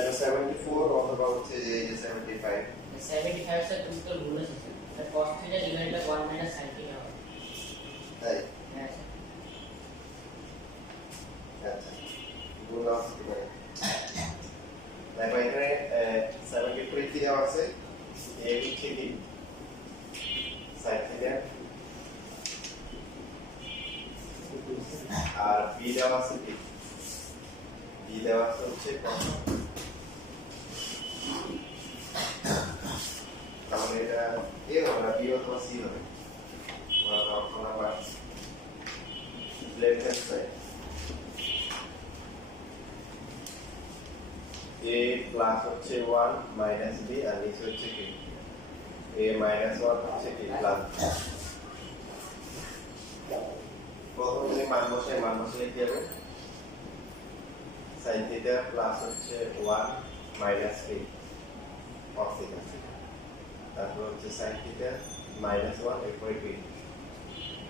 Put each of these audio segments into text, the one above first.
তাহলে 74 অথবা হচ্ছে যে 75 75 স্যার তুমি তো ভুল আছে sir cos θ divided by 1 - sin θ হবে তাই হ্যাঁ স্যার আচ্ছা গুণ আসতে পারে দেখো এখানে 73 কি দেওয়া আছে a হচ্ছে কি sin θ আর b দেওয়া আছে কি b দেওয়া আছে হচ্ছে cos তাহলে এটা a হবে না b অথবা c হবে আমরা অপশন আবার left hand side a plus হচ্ছে 1 মাইনাস b আর নিচে হচ্ছে কি a মাইনাস 1 হচ্ছে কি প্লাস প্রথম যে মান বসে কি হবে sin θ প্লাস হচ্ছে 1 মাইনাস b cos θ তারপর হচ্ছে sin θ মাইনাস 1 এরপরে b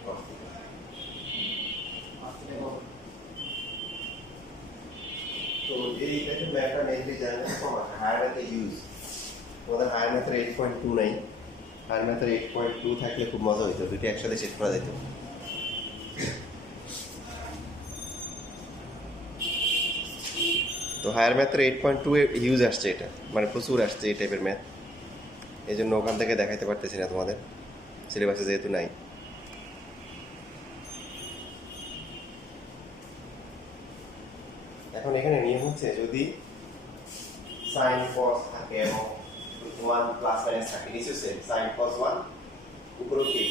cos θ তো এই দেখেন ম্যাথটা মেইনলি জানেন কম আছে হায়ার ম্যাথে ইউজ তোমাদের হায়ার ম্যাথের 8.2 নাই হায়ার ম্যাথের 8.2 থাকলে খুব মজা হইতো দুটো একসাথে শেষ করা যেত তো হায়ার ম্যাথের 8.2 এ ইউজ আসছে এটা মানে প্রচুর আসছে এই টাইপের ম্যাথ এই জন্য ওখান থেকে দেখাইতে পারতেছি না তোমাদের সিলেবাসে যেহেতু নাই এখন এখানে নিয়ম হচ্ছে যদি sin cos থাকে এবং 1 প্লাস মাইনাস থাকে নিচে sin cos 1 উপরে কি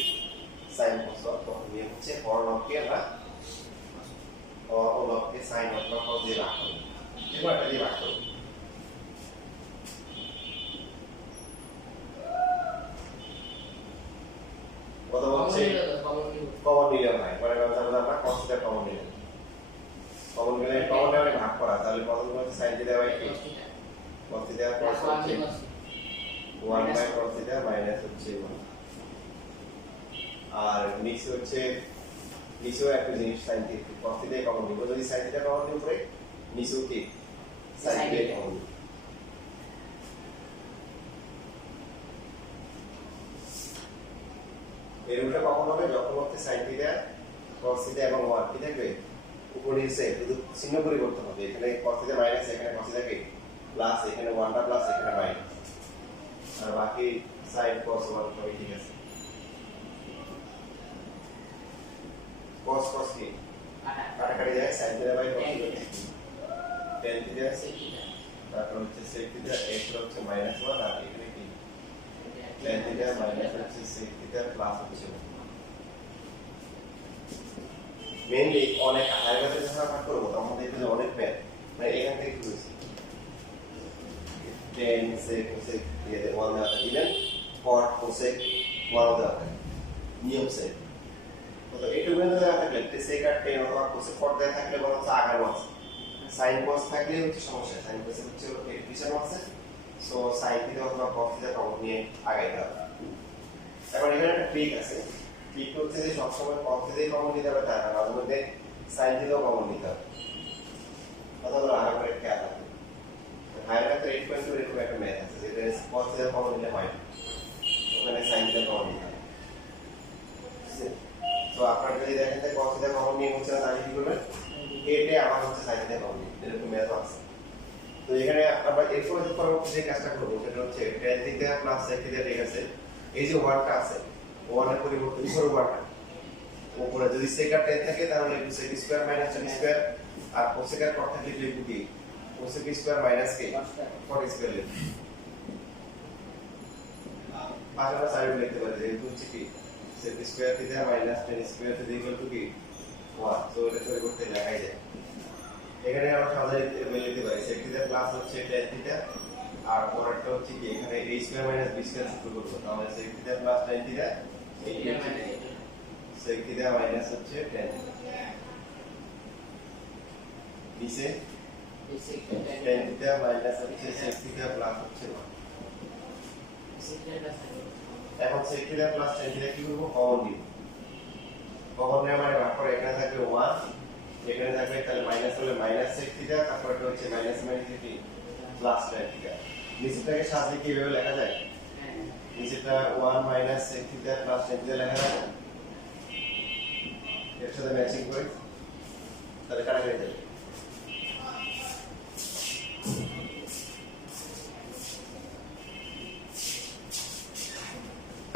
sin cos 1 তো নিয়ম হচ্ছে হরলবকে আমরা হরলবকে sin অথবা cos দিয়ে ভাগ করব এবার এটা দিয়ে ভাগ করব কত হচ্ছে কমন নিলাম ভাই পরে কথা বলতে আমরা cos টা কমন নিলাম কমন গেলে কমন নেওয়ারে ভাগ করা তাহলে প্রথম হচ্ছে sin θ বাই কি cos θ প্লাস হচ্ছে 1 বাই cos θ মাইনাস হচ্ছে 1 আর নিচে হচ্ছে নিচেও একটা জিনিস sin θ cos θ কমন নিব যদি sin θ কমন নিব পরে নিচেও কি sin θ কমন নিব এর উল্টা কখন হবে যখন হচ্ছে sin θ cos θ এবং 1 কি থাকবে উপরে নিচে শুধু চিহ্ন পরিবর্তন হবে এখানে cos θ মাইনাস এখানে cos θ কি প্লাস এখানে 1টা প্লাস এখানে মাইনাস আর বাকি sin cos 1 সবই ঠিক আছে cos cos কি কাটাকাটি যায় sin θ বাই cos θ tan θ তারপর হচ্ছে sec θ x হচ্ছে -1 আর এখানে কি tan θ মাইনাস হচ্ছে sec θ প্লাস হচ্ছে মেইনলি অনেক হায়ার ম্যাথের যখন ভাগ করব তখন দেখবে যে অনেক ম্যাথ মানে এখান থেকে শুরু হয়েছে 10 sec cosec দিয়ে 1 দেওয়া থাকে ইভেন cot cosec 1 দেওয়া থাকে নিয়ম সেট তো এইটুকু দেওয়া থাকলে sec আর tan অথবা cosec cot দেওয়া থাকলে বরং আগানো আছে sin cos থাকলে হচ্ছে সমস্যা sin cos হচ্ছে এর পিছনে আছে সো sin θ অথবা cos θ কমন নিয়ে আগাইতে হবে এখন এখানে একটা ট্রিক আছে ট্রিক হচ্ছে যে সবসময় cos θ কমন নিতে হবে তা না মাঝে মধ্যে sin θ কমন নিতে হবে কথা বলা আগে করে খেয়াল রাখবে হায়ার ম্যাথ 8.2 এরকম একটা ম্যাথ আছে যেটা cos θ কমন নিলে হয় ওখানে sin θ কমন নিতে হবে তো আপনারা যদি দেখেন যে cos θ কমন নিয়ে হচ্ছে না তাহলে কি করবেন এতে আবার হচ্ছে sin θ কমন নিতে এরকম ম্যাথ আছে তো এখানে আমরা এরপর যে পরবর্তী যে কাজটা করব সেটা হচ্ছে tan θ প্লাস sec θ ঠিক আছে এই যে ওয়ার্ডটা আছে ওয়ার্ডের পরিবর্তন করে ওয়ার্ডটা উপরে যদি sec আর tan থাকে তাহলে sec square minus tan square আর cosec আর cot থাকলে লিখব কি cosec স্কয়ার মাইনাস কি cot স্কয়ার লিখব পাঁচটা সাইড লিখতে পারি যেহেতু হচ্ছে কি sec square θ minus tan square θ equal to কি 1 সো এটা পরিবর্তে লেখাই যায় এখানে আমরা সহজেই লিখতে পারি sec θ প্লাস হচ্ছে tan θ আর পরেরটা হচ্ছে কি এখানে a square minus b square সূত্র করব তাহলে sec θ plus tan θ sec θ minus হচ্ছে tan θ নিচে tan θ মাইনাস হচ্ছে sec θ প্লাস হচ্ছে 1 এখন sec θ প্লাস tan θ কি করব কমন নিব কমন নেওয়া মানে ভাগ করে এখানে থাকবে 1 এখানে থাকবে তাহলে মাইনাস হলে মাইনাস sec θ তারপর এটা হচ্ছে মাইনাস মাইনাস কি প্লাস tan থিটা নিচেরটাকে সাজিয়ে কিভাবে লেখা যায় হ্যাঁ নিচেরটা 1 minus sec theta plus tan theta লেখা যায় না এর সাথে ম্যাচিং করে তাহলে কাটাকাটি যাবে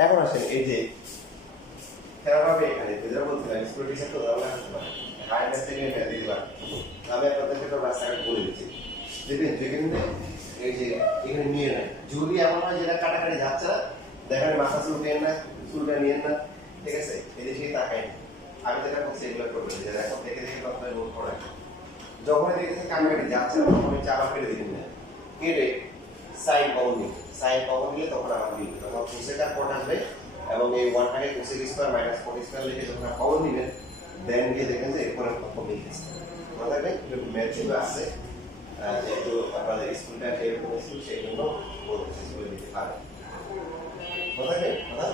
এখন আসেন এই যে খেলাভাবে এখানে যেটা বলছিলাম স্কুল টিচার তো দাও না হাইনেস থেকে নিয়ে দিতে পারে আমি আপনাদেরকে তো রাস্তাঘাট বলে দিচ্ছি দেখবেন যেখানে এই যে এখানে নিয়ে নেয় যদি এমন হয় যেটা কাটাকাটি যাচ্ছে না দেখেন মাথা চুলতেন না চুলটা নিয়েন না ঠিক আছে এদিকে তাকাই আমি যেটা বলছি এগুলো করবেন যে এখন দেখে দেখে আপনার নোট করা যখন দেখেছেন কাটাকাটি যাচ্ছে না তখন চাপা কেটে দিবেন না কেটে সাইন পাউন্ড নিন সাইন পাউন্ড নিলে তখন আমার দিবেন তখন কোসেকার পট আসবে এবং এই 1 টাকে cosec square minus coat square লিখে যখন পাউন্ড নিবেন দেন গিয়ে দেখেন যে এরপরে কত মিলছে মনে রাখবেন একটু ম্যাচিং আছে যেহেতু আপনাদের স্কুলটা এরকম স্কুল সেই জন্য বলতেছি স্কুলে দিতে পারে মনে রাখবেন কথা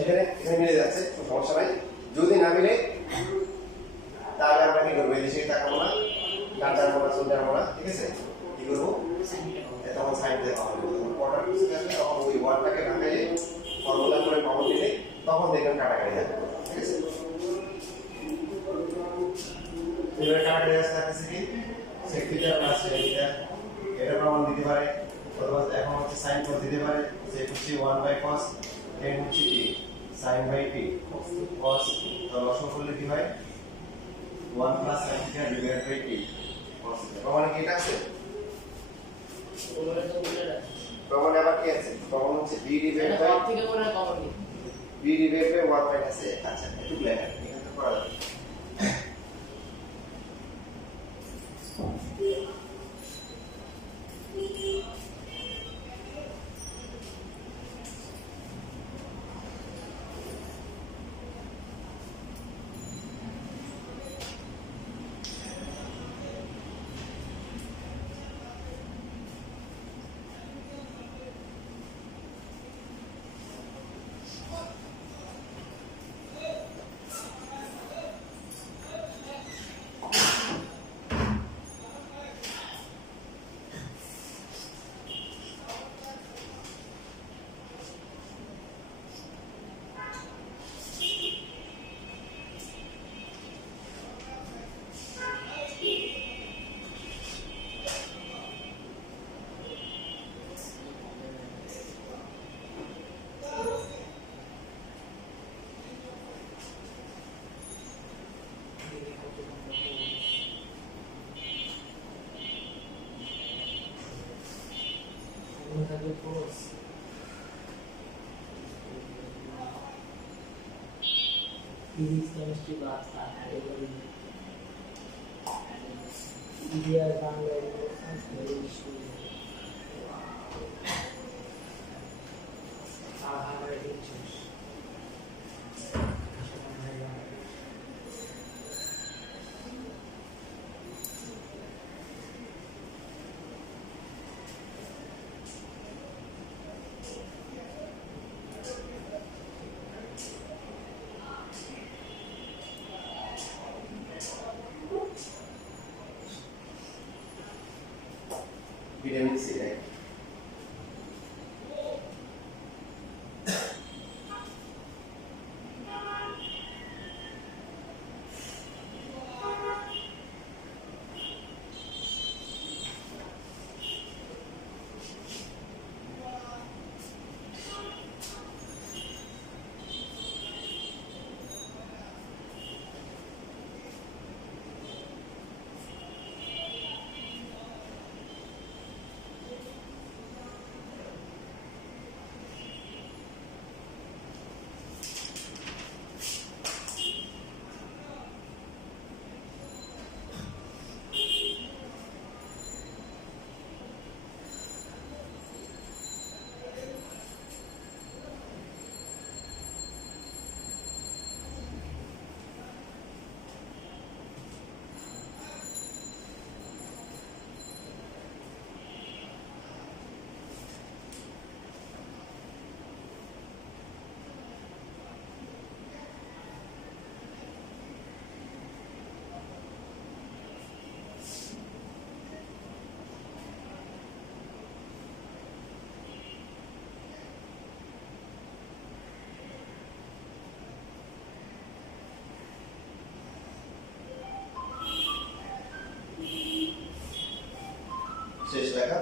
এখানে এখানে মিলে যাচ্ছে সমস্যা নাই যদি না মিলে তাহলে আমরা কি করবো এদিকে তাকাবো না কাটার মোড়া চুলটার মোড়া ঠিক আছে কি করবো তখন সাইন দিতে হবে যখন কোয়ার্টার কোসেক আসবে তখন ওই 1 টাকে ঢাকাইলে ফর্মুলা করে পাউন্ড দিলে তখন দেখবেন কাটাকাটি যাবে ঠিক আছে এবারে কাটাকাটি আসছে কি sec theta plus tan theta এটা প্রমাণ দিতে পারে অথবা এখন হচ্ছে sin cos দিতে পারে sec হচ্ছে 1 বাই cos tan হচ্ছে কি sin বাই t cos তো লসাগু করলে কি হয় 1 plus sin theta divided by t cos theta প্রমাণ কি এটা আছে ওগুলো তো বলে রাখছি প্রমাণ আবার কি আছে প্রমাণ হচ্ছে b ডিভাইডেড এটা বাই সব থেকে মনে কমন কি b divided by 1 minus a আচ্ছা একটু লেখা এখানে তো করা যাবে থাকবে কোর্স ফিজিক্স কেমিস্ট্রি বাস আর এগুলো ইন্ডিয়ার বাংলা এগুলো সংস্কৃত আর আমার টিচার্স vitamin C right শেষ লেখা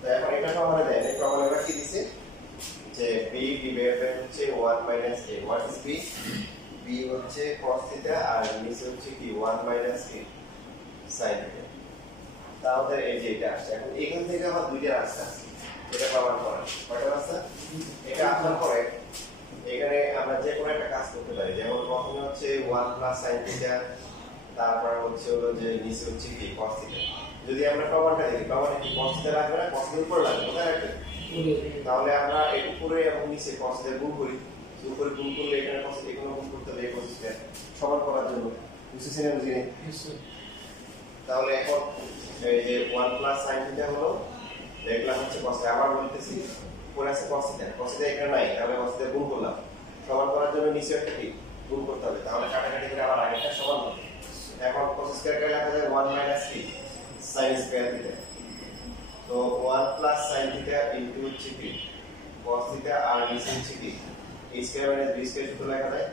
তো এখন এটা প্রমাণে দেয় এই প্রমাণে আমরা কি দিছি যে b ডিভাইডেড বাই হচ্ছে 1 minus a what is b b হচ্ছে cos থিটা আর নিচে হচ্ছে কি 1 মাইনাস a sin থিটা তাহলে এই যে এটা আসছে এখন এখান থেকে আবার দুইটা রাস্তা আছে এটা প্রমাণ করা কয়টা রাস্তা এটা আপনার পরে এখানে আমরা যে কোনো একটা কাজ করতে পারি যেমন প্রথমে হচ্ছে 1 প্লাস sin থিটা তারপর হচ্ছে হলো যে নিচে হচ্ছে কি cos থিটা যদি আমরা প্রমাণটা দেখি প্রমাণে কি cos থিটা লাগবে না cos থিটার উপর লাগবে কোথায় রাখবে তাহলে আমরা এর উপরে এবং নিচে cos থিটা গুণ করি উপরে গুণ করলে এখানে cos থিটা এখানে গুণ করতে হবে cos থিটা সমান করার জন্য বুঝছেন না বুঝিনি তাহলে এখন এই যে 1 প্লাস sin থিটা হলো দেখলাম হচ্ছে cos থিটা আবার বলতেছি উপরে আছে cos থিটা এখানে নাই তাহলে cos থিটা গুণ করলাম সমান করার জন্য নিচে একটা কি গুণ করতে হবে তাহলে কাটাকাটি করে আবার আগেরটা সমান হবে এখন cos স্কয়ার কে লেখা যায় 1 মাইনাস কি sin স্কয়ার থিটা তো 1 প্লাস sin থিটা ইনটু হচ্ছে কি cos থিটা আর নিচে হচ্ছে কি a square minus b square সূত্র লেখা যায়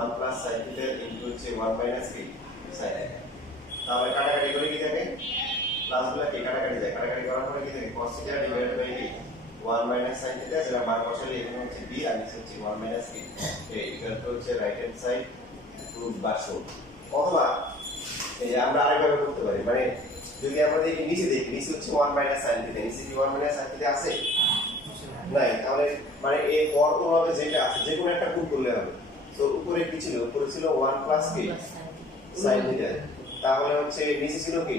1 প্লাস sin থিটা ইনটু হচ্ছে 1 মাইনাস কি sin থিটা তাহলে কাটাকাটি করে কি থাকে প্লাস গুলো কি কাটাকাটি যায় কাটাকাটি করার পরে কি থাকে cos থিটা ডিভাইডেড বাই কি 1 মাইনাস sin থিটা যেটা মান বসালে এখানে হচ্ছে b আর নিচে হচ্ছে 1 মাইনাস কি এই ইকুয়াল টু হচ্ছে রাইট হ্যান্ড সাইড প্রুফ বা শো অথবা এই যে আমরা আরেকভাবে করতে পারি মানে যদি আমরা দেখি নিচে হচ্ছে 1 মাইনাস sin থিটা নিচে কি 1 মাইনাস sin থিটা আছে নাই তাহলে মানে এই বর্গভাবে যেটা আছে যে কোনো একটা গুণ করলে হবে তো উপরে কি ছিল উপরে ছিল 1 প্লাস কি sin থিটা তাহলে হচ্ছে নিচে ছিল কি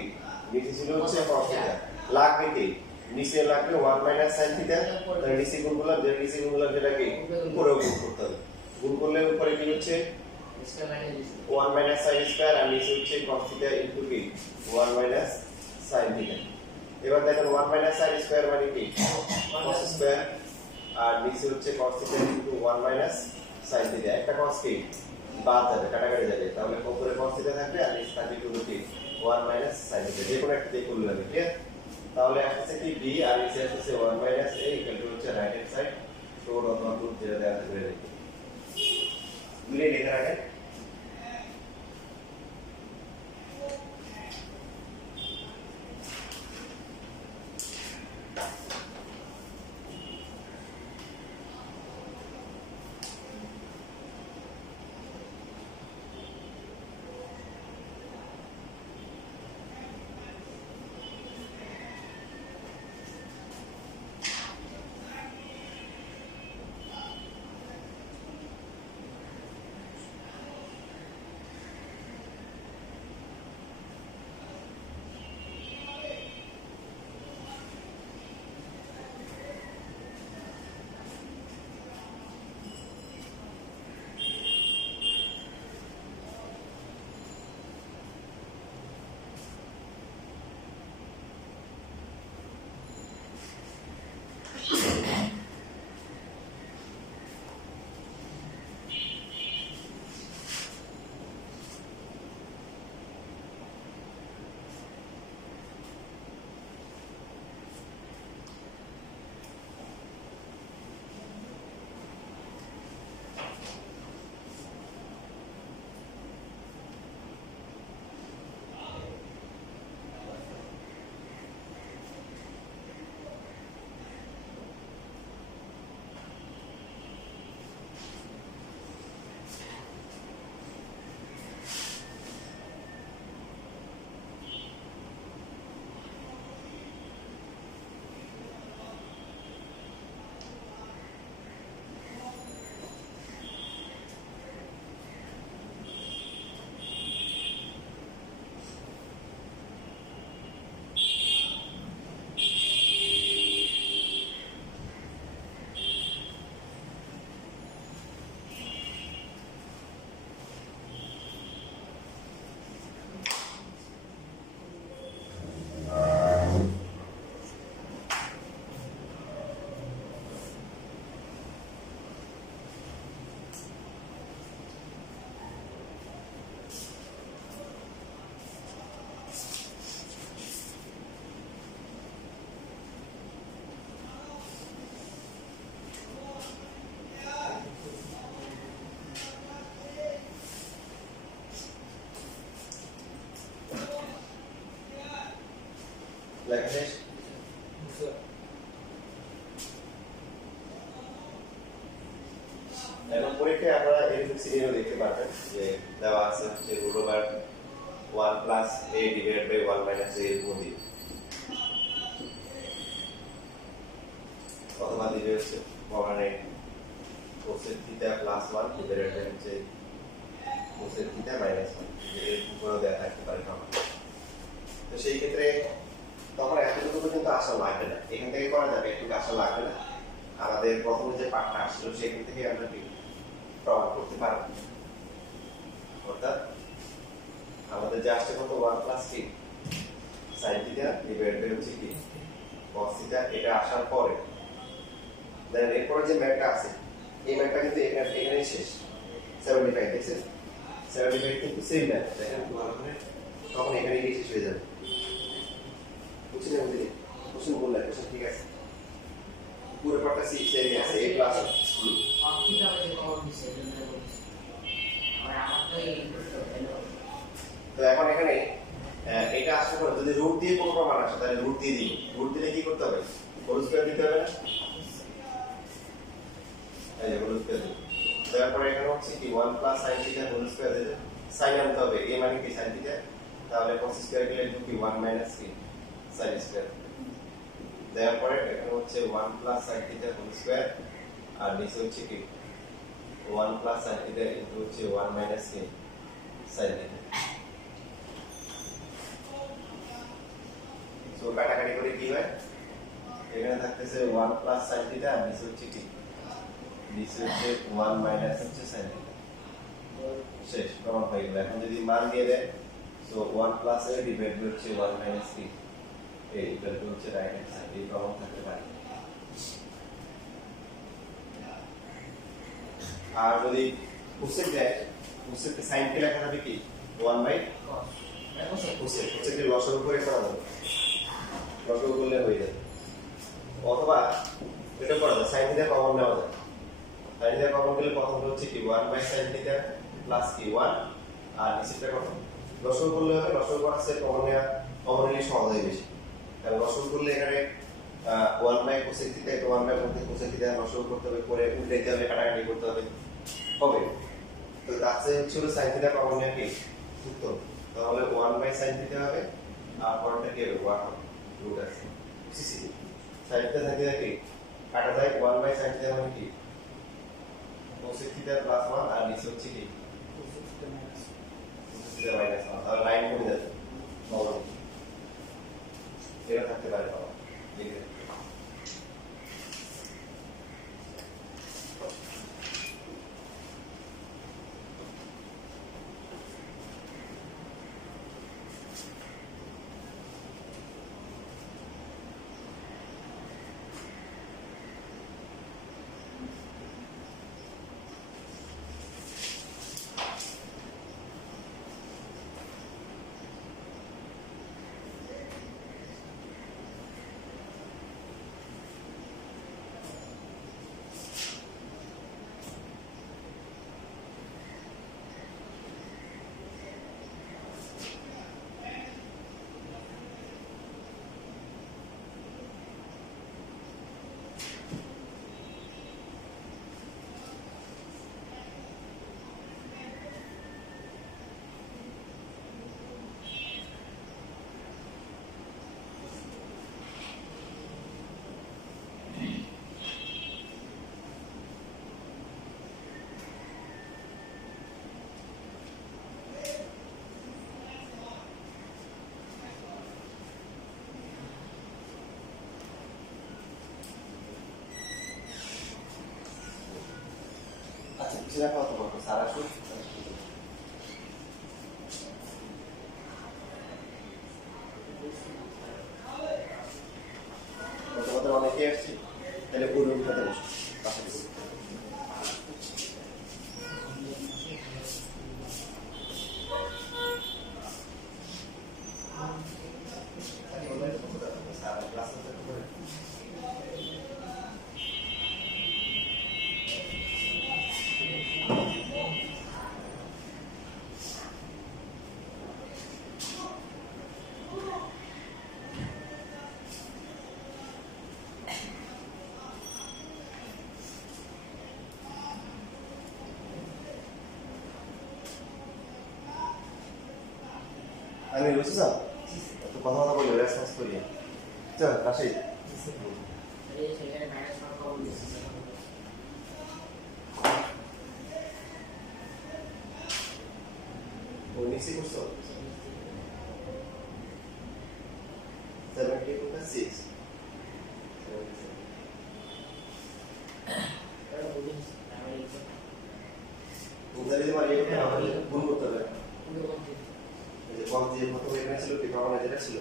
নিচে ছিল হচ্ছে cos থিটা লাগবে কি নিচে লাগবে 1 মাইনাস sin থিটা তাহলে নিচে গুণ করলাম যে নিচে গুণ করলাম যেটা কি উপরে গুণ করতে হবে গুণ করলে উপরে কি হচ্ছে 1 মাইনাস sin স্কয়ার আর নিচে হচ্ছে cos থিটা ইনটু কি 1 মাইনাস sin থিটা এবার দেখেন 1 মাইনাস sin স্কয়ার মানে কি cos স্কয়ার আর নিচে হচ্ছে cos theta into 1 minus sin theta একটা cos কি বাদ যাবে কাটাকাটি যাবে তাহলে উপরে cos থিটা থাকবে আর নিচে থাকবে কি 1 মাইনাস sin থিটা যে কোনো একটা দিয়ে করলে হবে ঠিক আছে তাহলে আসছে কি b আর নিচে আসছে 1 মাইনাস a ইকুয়াল টু হচ্ছে রাইট হ্যান্ড সাইড শোড অথবা প্রুফ যেটা দেওয়া থাকবে দুইটাই লেখা রাখেন লেখা শেষ? এখন পরীক্ষায় আপনারা এরকম সিনারিও দেখতে পারবেন যে দেওয়া আছে যে root over 1 plus a divided by 1 minus a এর মধ্যে অথবা দিবে হচ্ছে মানে cosec theta plus 1 divided by হচ্ছে কোসেক থিটা মাইনাস 1 এর উপরে দেওয়া থাকতে পারে আমার। তো সেই ক্ষেত্রে তখন এতটুকু পর্যন্ত আসা লাগবে না, এখান থেকে করা যাবে, একটু আসা লাগবে না। আমাদের প্রথম যে পার্টটা আসলো সেখান থেকে আমরা প্রমাণ করতে পারবো। অর্থাৎ আমাদের যে আসছে কত 1 plus t sin theta divided by হচ্ছে কি cos থিটা, এটা আসার পরে দেন এরপরে যে ম্যাথটা আছে এই ম্যাথটা কিন্তু এখানেই শেষ। 75 দেখছেন 75 কিন্তু সেম ম্যাথ, দেখেন কি ভালো করে তখন এখানে গিয়ে শেষ হয়ে যাবে। বুঝছেন বুঝলি কোশ্চেন বললে কোশ্চেন ঠিক আছে, পুরো পার্টটা সেমই আছে a প্লাস অপটিটা যে কমন দিছে জন্য বলছি আর আমার তো এই ইনপুট হলো। তো এখন এখানে এটা আসার পর যদি রুট দিয়ে কোনো প্রমাণ আসে তাহলে রুট দিয়ে দিই, রুট দিলে কি করতে হবে হোল স্কয়ার দিতে হবে না, এই যে হোল স্কয়ার দিই। তারপরে এখানে হচ্ছে কি 1 plus sin theta whole square দিলে sin আনতে হবে, a মানে কি sin থিটা, তাহলে cos স্কয়ার গেলে কি 1 মাইনাস কি sin স্কয়ার। তারপরে এখানে হচ্ছে 1 plus sin theta whole square আর নিচে হচ্ছে কি 1 প্লাস sin থিটা ইনটু হচ্ছে 1 মাইনাস কি sin থিটা। তো কাটাকাটি করে কি হয় এখানে থাকতেছে 1 প্লাস sin থিটা আর নিচে হচ্ছে কি নিচে হচ্ছে 1 মাইনাস হচ্ছে sin থিটা। শেষ প্রমাণ হয়ে গেল। এখন যদি মান দিয়ে দেয় so 1 plus a divide by হচ্ছে 1 মাইনাস কি এই ইকুয়াল টু হচ্ছে রাইট হ্যান্ড সাইড, এই প্রমাণ থাকতে পারে। আর যদি কোসেক দেয় কোসেক sin কে লেখা যাবে কি 1 বাই কোসেক, কোসেক এর লসাগু করে করা যাবে, লসাগু করলে হয়ে যাবে। অথবা এটা করা যায় sin থিটা কমন নেওয়া যায়, sin থিটা কমন গেলে প্রথম হচ্ছে কি 1 বাই sin থিটা প্লাস কি 1 আর নিচেরটা কত লসাগু করলে হবে, লসাগু করা আছে কমন নেওয়া, কমন নিলে সহজ হয় বেশি। কারণ লসাগু করলে এখানে 1 বাই কোসেক থিটা তো 1 বাই কোসেক থিটা লসাগু করতে হবে, করে উল্টাইতে হবে, কাটাকাটি করতে হবে হবে। তো তাতে হচ্ছে sin থিটা কমন নেওয়া কি উত্তর, তাহলে 1 বাই sin থিটা হবে আর পরেরটা কি হবে 1 হবে রুট আছে সিসি sin থিটা থাকে কি কাটা যায় 1 বাই sin থিটা মানে কি cosec থিটা প্লাস 1 আর নিচে হচ্ছে কি cosec থিটা মাইনাস 1, তাহলে লাইন কমে যাবে বলো এটা থাকতে পারে বাবা লিখে পিছনে কত বলবো সারা শুট তোমাদের অনেকে আসছে তাহলে পুরো উঠাতে বসো পাশে বুঝছো স্যার তো কথা কথা বলি রেসপন্স করি চল আসি সেখানে ম্যানেজ করা কম দিচ্ছে ও নিচে করছো 70/6 উদাহরণ দিতে পারি এটা আমাদের গুণ করতে হবে এই যে কম দিয়ে প্রথমে এখানে ছিল কি প্রমাণে যেটা ছিল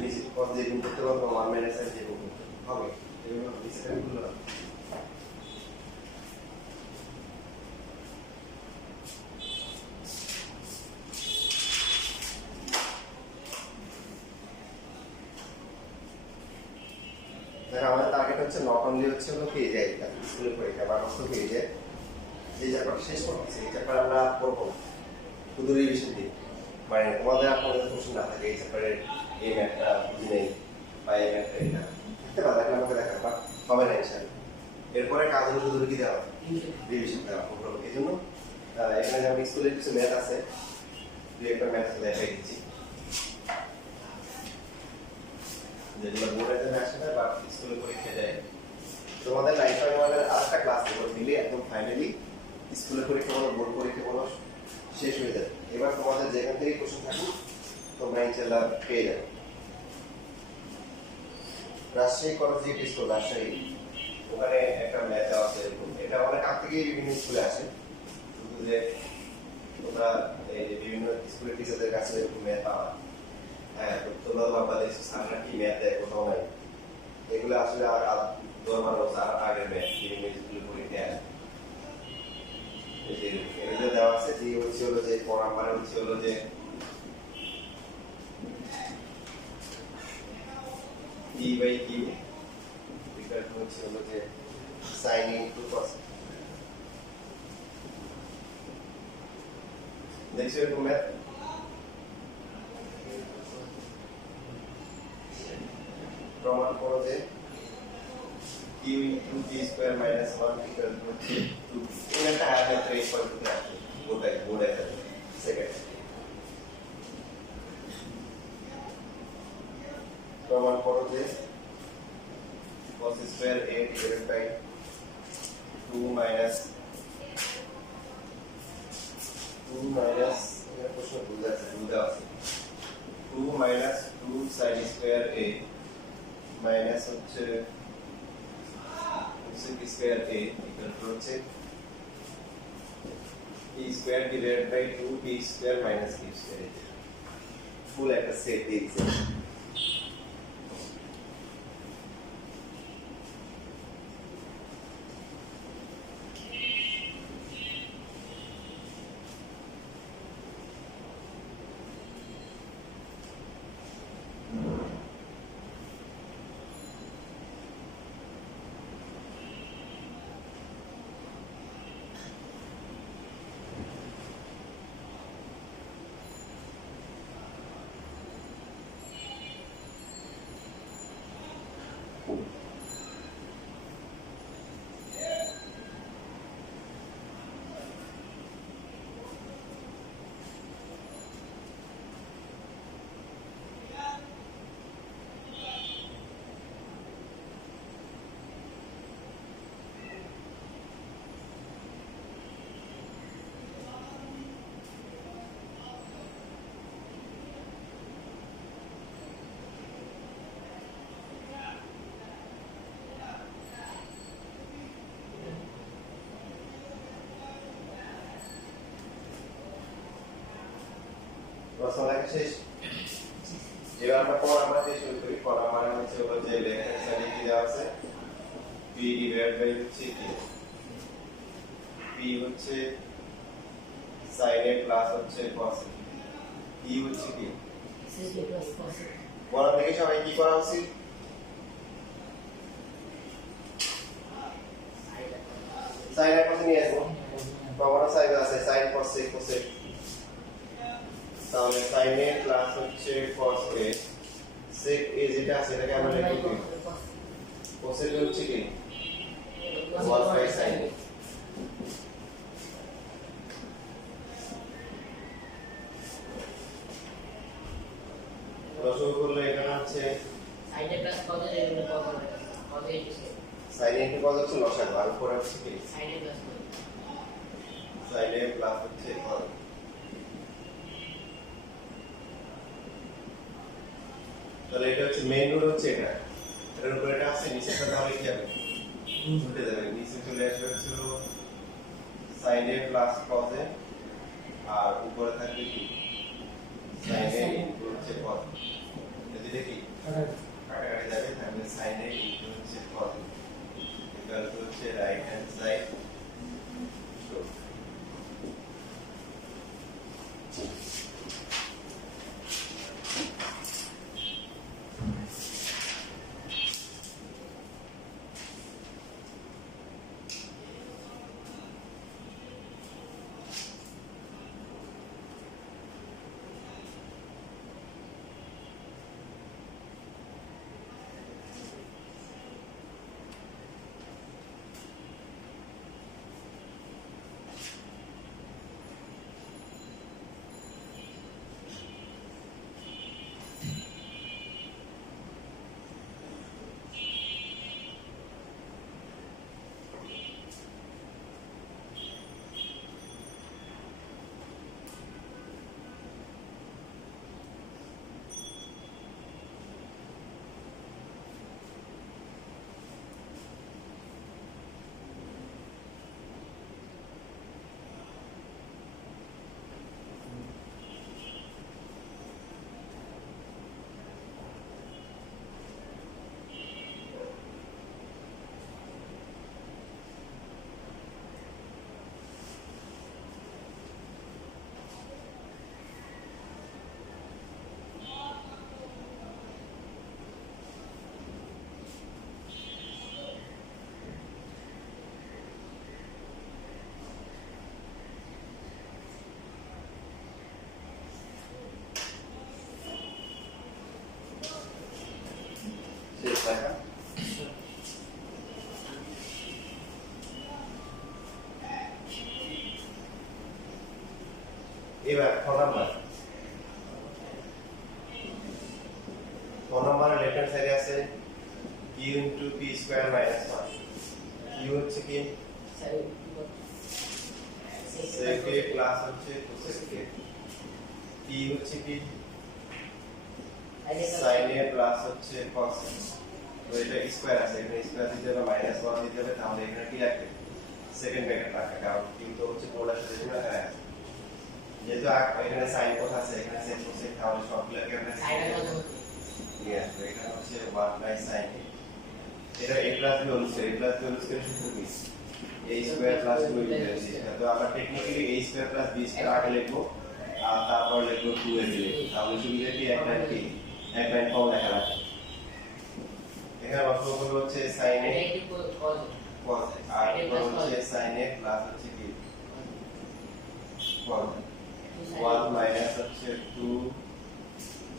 নিচে কম দিয়ে গুণ করতে পারবো 1 মাইনাস সাইন দিয়ে গুণ করতে হবে এগুলো নিচে থেকে গুণ করতে দেখো আমাদের টার্গেট হচ্ছে নট অনলি হচ্ছে হলো পেয়ে যায় স্কুলের পরীক্ষা বা নষ্ট পেয়ে যায় যে চ্যাপ্টার শেষ করতেছি এই চ্যাপ্টার আমরা পড়বো শুধু রিভিশন দিই মানে তোমাদের আপনাদের কোশ্চেন না থাকে এই চ্যাপ্টারের এই ম্যাথটা বুঝি নেই বা এই ম্যাথটা এটা থাকতে পারে দেখলে আমাকে দেখা বা হবে না ইনশাআল্লাহ এরপরে কাজ হলো শুধু কি দেওয়া রিভিশন দেওয়া প্রোগ্রাম এই জন্য এখানে যেমন স্কুলের কিছু ম্যাথ আছে দুই একটা ম্যাথ দেখাই দিচ্ছি যেগুলো বোর্ডে জন্য আসে না বা স্কুলে পরীক্ষা দেয় তোমাদের 9.1 এর আরেকটা ক্লাস দিলে একদম ফাইনালি স্কুলের পরীক্ষা বলো বোর্ড পরীক্ষা বলো শেষ হয়ে যাবে এবার তোমাদের যেখান থেকে কোশ্চেন থাকুক তোমরা ইনশাআল্লাহ পেয়ে যাবে রাজশাহী কলেজে স্কুল রাজশাহী ওখানে একটা ম্যাথ দেওয়া আছে এটা অনেক আগ থেকেই বিভিন্ন স্কুলে আসে শুধু যে তোমরা এই বিভিন্ন স্কুলের টিচারদের কাছে এরকম ম্যাথ পাওয়া হ্যাঁ তো তোমরা বাবা দেখছো সামনে কি ম্যাথ দেয় কোথাও নাই এগুলো আসলে আর 10-12 বছর আগের ম্যাথ বিভিন্ন স্কুলে পরীক্ষা আসে এগুলো দেওয়া আছে যে হচ্ছে হলো যে পড়া মানে হচ্ছে হলো যে e by q equal to হচ্ছে হলো যে sin into cos দেখছো এরকম ম্যাথ প্রমাণ করো যে q into t square minus 1 equal to 2 in একটা হায়ার ম্যাথ এই পদ্ধতিতে আসে বোর্ডে সেকেন্ড প্রমাণ করো যে cos square a divided by 2 minus এর প্রশ্ন বুঝা আছে 2 minus 2 sin square a minus হচ্ছে t square a equal to হচ্ছে t square divided by 2 t square minus t square ফুল একটা সেট দিয়েছে প্রশ্ন লেখা শেষ এবার আমরা দিয়ে শুরু করি পড়া মানে হচ্ছে হলো যে লেখা সাইডে কি দেওয়া আছে p ডিভাইড বাই হচ্ছে কি p হচ্ছে sin a প্লাস হচ্ছে cos a e হচ্ছে কি sec a plus cos a বলা থেকে সবাই কি করা উচিত sin a cos নিয়ে আসবো প্রমাণ সাইড আছে sin cos a cos a তাহলে sin a প্লাস হচ্ছে cos a sec a যেটা আছে এটাকে আমরা লিখব cos a হচ্ছে কি 1 by sin a হচ্ছে সাইডে প্লাস কত এর কত কত এসেছে sin a into cos হচ্ছে লসাগু আর উপরে হচ্ছে কি সাইডে প্লাস কত sin a প্লাস হচ্ছে cos তাহলে এটা হচ্ছে মেইন রুট হচ্ছে এটা এটার উপরে এটা আছে নিচেটা তাহলে কি হবে উল্টে যাবে নিচে চলে আসবে হচ্ছে sin a plus cos a আর উপরে থাকবে কি sin a into হচ্ছে cos যদি দেখি কাটাকাটি যাবে তাহলে sin a into হচ্ছে cos equal to হচ্ছে রাইট হ্যান্ড সাইড শেষ দেখা এবার খ নাম্বার লেফট হ্যান্ড সাইডে আছে q into p square minus 1 q হচ্ছে কি sec a প্লাস হচ্ছে cosec a p হচ্ছে কি sin a প্লাস হচ্ছে cos a তো এটা স্কয়ার আছে এখানে স্কয়ার দিতে হবে মাইনাস 1 দিতে হবে তাহলে এখানে কি রাখবে সেকেন্ড ব্র্যাকেট রাখবে কারণ q তো হচ্ছে পোলার সাথে গুণ আকারে আছে যেহেতু এখানে sin cos আছে এখানে sec cosec তাহলে সবগুলোকে আমরা সাইডে কত নিয়ে আসবো এখানে হচ্ছে 1 বাই sin a এটা a plus b whole square a plus b whole square সূত্র কি a স্কয়ার প্লাস 2ab তো আমরা technically a square plus b square আগে লিখবো আর তারপর লিখবো 2ab তাহলে সুবিধা কি এক লাইন কম লেখা লাগবে এখানে লসাগু হচ্ছে sin a cos a আর হচ্ছে sin a প্লাস হচ্ছে কি cos 1 মাইনাস হচ্ছে 2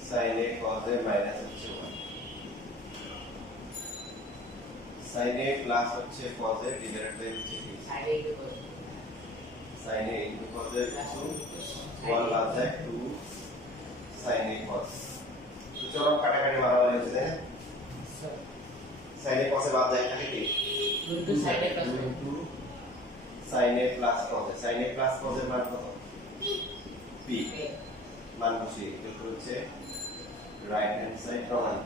sin a cos a minus হচ্ছে 1 sin a প্লাস হচ্ছে cos a ডিভাইডেড বাই হচ্ছে কি সাইডে কত sin a into cos a into 1 বাদ যায় 2 sin a cos তো চলো কাটাকাটি মারামারি হচ্ছে তাই না sin a cos a বাদ যায় থাকে কি দুটো সাইডে plus 2 sin a plus cos a sin a plus cos a মান কত p মান বসিয়ে এটা হচ্ছে রাইট হ্যান্ড সাইড প্রমাণ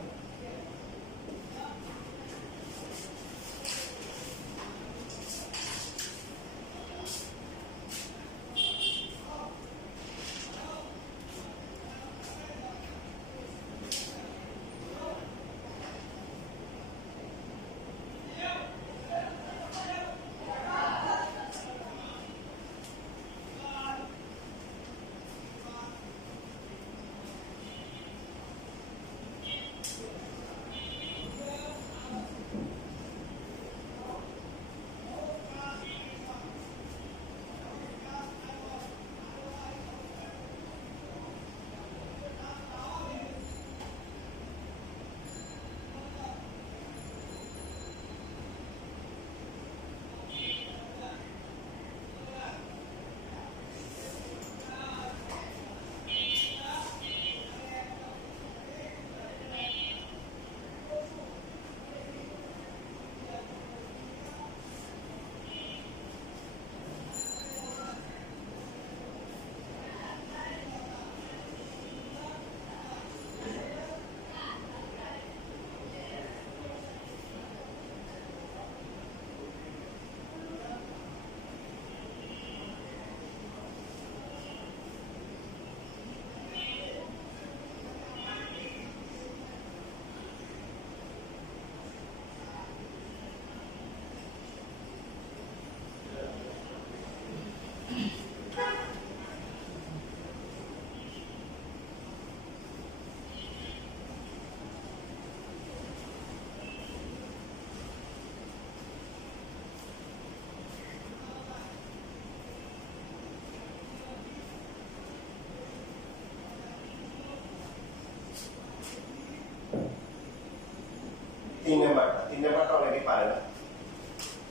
3 নাম্বারটা অনেকেই পারে না,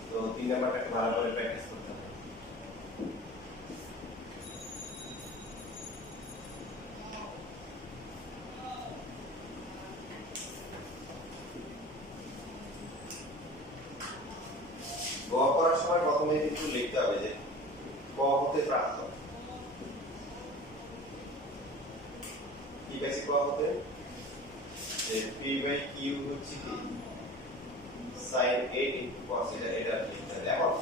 তো 3 নাম্বারটাকে ভালো করে প্র্যাকটিস করতে হবে। গ করার সময় প্রথমে কিন্তু লিখতে হবে যে ক হতে প্রাপ্ত, কি পাইছি ক হতে, যে পি বাই কিউ হচ্ছে কি sin a into cos এটা লিখতে হবে। এখন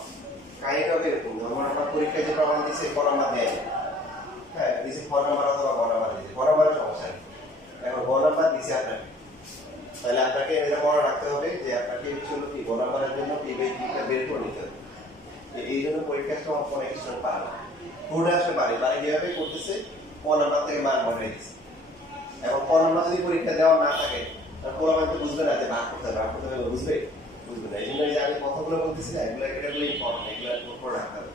কাহিনীটা হবে এরকম, ধরুন আমরা পরীক্ষায় যে প্রমাণ দিয়েছি ক নাম্বার দেয়, হ্যাঁ দিয়েছি ক নাম্বার অথবা গ নাম্বার দিয়েছি, ক নাম্বারের সমস্যা নেই। এখন গ নাম্বার দিয়েছি আপনাকে, তাহলে আপনাকে এটা মনে রাখতে হবে যে আপনাকে ছিল কি গ নাম্বারের জন্য পি বাই কিউটা বের করে নিতে হবে। এই জন্য পরীক্ষার সময় অনেক স্টুডেন্ট পারে না, পুরোটা আসলে পারে কিভাবে করতেছে, ক নাম্বার থেকে মান বসাই দিচ্ছে। এখন ক নাম্বার যদি পরীক্ষা দেওয়া না থাকে তাহলে পুরো মান তো বুঝবে না যে ভাগ করতে হবে, বুঝবে না। এই জন্য যে আমি কথাগুলো বলতেছি না, এগুলো ইম্পর্টেন্ট, এগুলো উপর রাখতে হবে।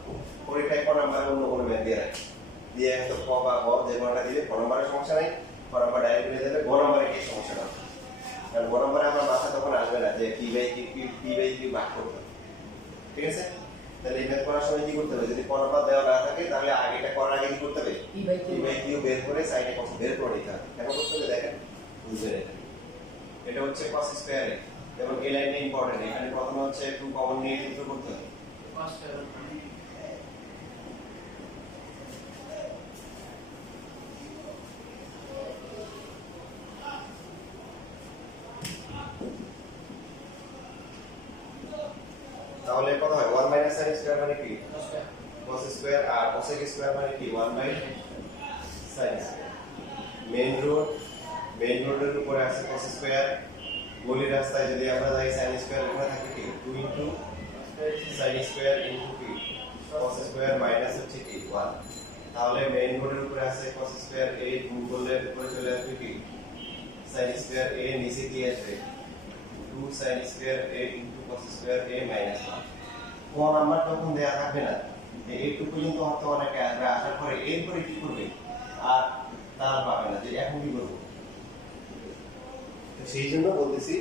পরীক্ষায় ক নাম্বারে অন্য কোনো ম্যাথ দিয়ে রাখে, দিয়ে হয়তো ক বা গ যে কোনটা দিলে ক নাম্বারের সমস্যা নেই, ক নাম্বার ডাইরেক্ট হয়ে যাবে, গ নাম্বারে কি সমস্যা না। কারণ গ নাম্বারে আমার মাথা তখন আসবে না যে পি বাই কিউ ভাগ করতে হবে, ঠিক আছে? তাহলে এই ম্যাথ করার সময় কি করতে হবে, যদি ক নাম্বার দেওয়া না থাকে তাহলে আগেটা করার আগে কি করতে হবে, পি বাই কিউ বের করে সাইডে কত বের করে নিতে হবে। কেন করতে হবে দেখেন, বুঝবেন এটা হচ্ছে cos স্কয়ার। যেমন এই লাইনটা ইম্পর্টেন্ট, এখানে প্রথমে হচ্ছে একটু কমন নিয়ে সূত্র করতে হবে। তাহলে কত হয়, 1 মাইনাস sin স্কয়ার মানে কি cos স্কয়ার, আর cosec স্কয়ার মানে কি 1 বাই sin স্কয়ার। মেইন রোডের উপরে আছে cos স্কয়ার, গলির রাস্তায় যদি আমরা যাই sin স্কয়ার ওখানে থাকে কি 2 ইনটু sin স্কয়ার ইনটু কি cos স্কয়ার মাইনাস হচ্ছে কি 1। তাহলে মেইন রোডের উপরে আছে cos স্কয়ার a, গুণ করলে উপরে চলে আসবে কি sin স্কয়ার a, নিচে কি আসবে 2 sin square a into cos square a minus 1। কোন নাম্বার তখন দেয়া থাকবে না, এইটুকু পর্যন্ত হয়তো অনেকে আসবে, আসার পরে এরপরে কি করবে আর তার পাবে না যে এখন কি করবো। সেই জন্য বলতেছি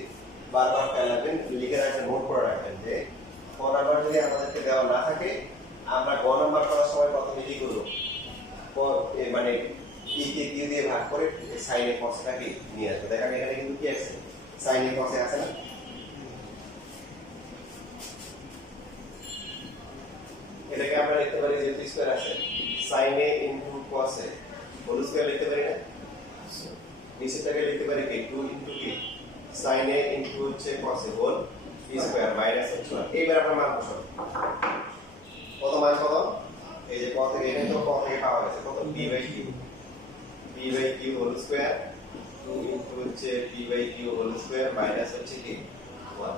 বারবার খেয়াল রাখবেন, লিখে রাখবেন, নোট করে রাখবেন যে ক নাম্বার যদি আমাদেরকে দেওয়া না থাকে আমরা গ নাম্বার করার সময় প্রথমে কি করবো, মানে পি কে কিউ দিয়ে ভাগ করে সাইন এ কসটাকে নিয়ে আসবো। দেখেন এখানে কিন্তু কি আছে, সাইন এ কসে আছে না, এটাকে আমরা লিখতে পারি যেহেতু স্কয়ার আছে sin a into cos a whole square লিখতে পারি না, নিচেরটাকে লিখতে পারি কি 2 ইনটু কি sin a ইনটু হচ্ছে cos a whole square minus হচ্ছে 1। এইবার আমরা মান বসাবো, কত মান কত, এই যে cos থেকে এখানে তো cos থেকে পাওয়া গেছে কত p by q whole square 2 into হচ্ছে p by q whole square minus হচ্ছে কি 1।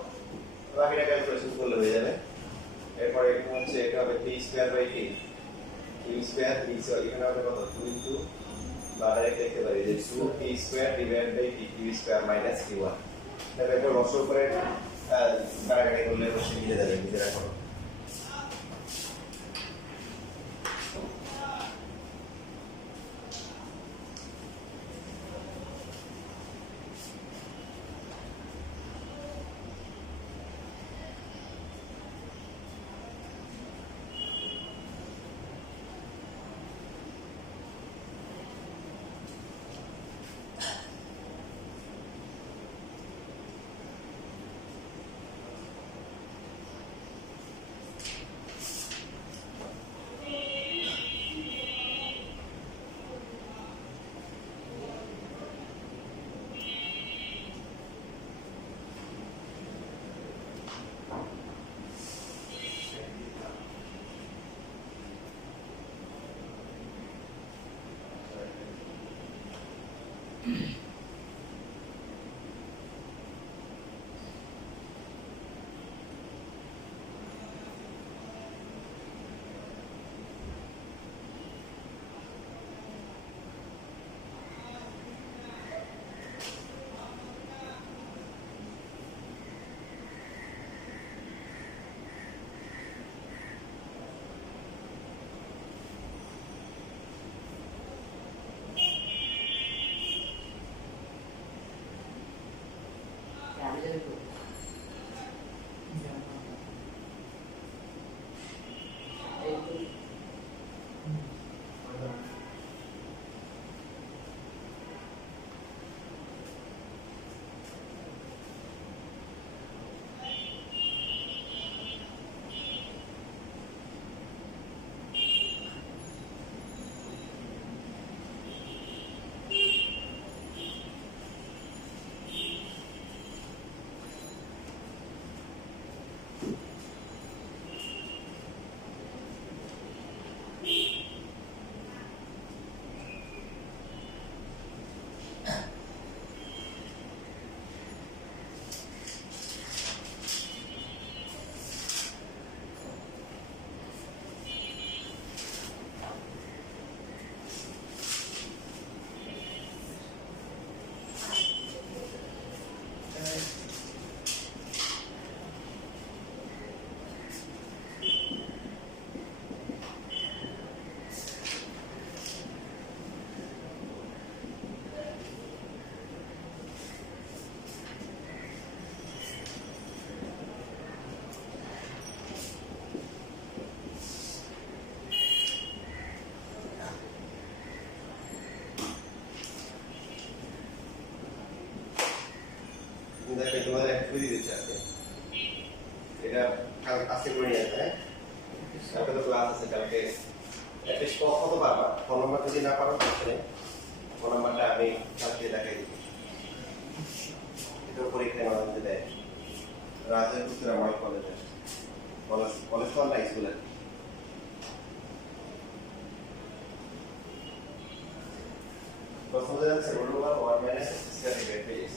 বাকিটা ক্যালকুলেশন করলে হয়ে যাবে। এরপরে এখানে হচ্ছে এটা হবে p স্কয়ার বাই কি q স্কয়ার, এখানে হবে কত 2 ইনটু বা ডাইরেক্ট লিখতে পারি যে 2p square divide by q square minus q1। তাহলে এটা লসর করে কাটাকাটি করলে হচ্ছে মিলে যাবে নিজেরা করো। দেখে তোমাদের একটা করে দিচ্ছি আজকে। এটা আজকে করে নিয়ে আসবে, হ্যাঁ? কালকে তো ক্লাস আছে, কালকে অ্যাটলিস্ট কত পারবা? ফোন নাম্বার যদি না পারো তাহলে ফোন নাম্বারটা আমি কালকে দেখাই দিব। এটার পরীক্ষায় আমাদের দেয় রাজের উত্তর আমার কলেজে, কলেজ তো না স্কুলে। প্রথম যাচ্ছে root over 1 minus x square divide by x.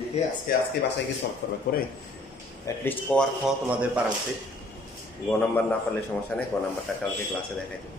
লিখে আজকে বাসায় গিয়ে সলভ করবে, করে অ্যাটলিস্ট ক আর খ তোমাদের পারা উচিত। গ নাম্বার না পারলে সমস্যা নেই, গ নাম্বারটা কালকে ক্লাসে দেখাই দেবো।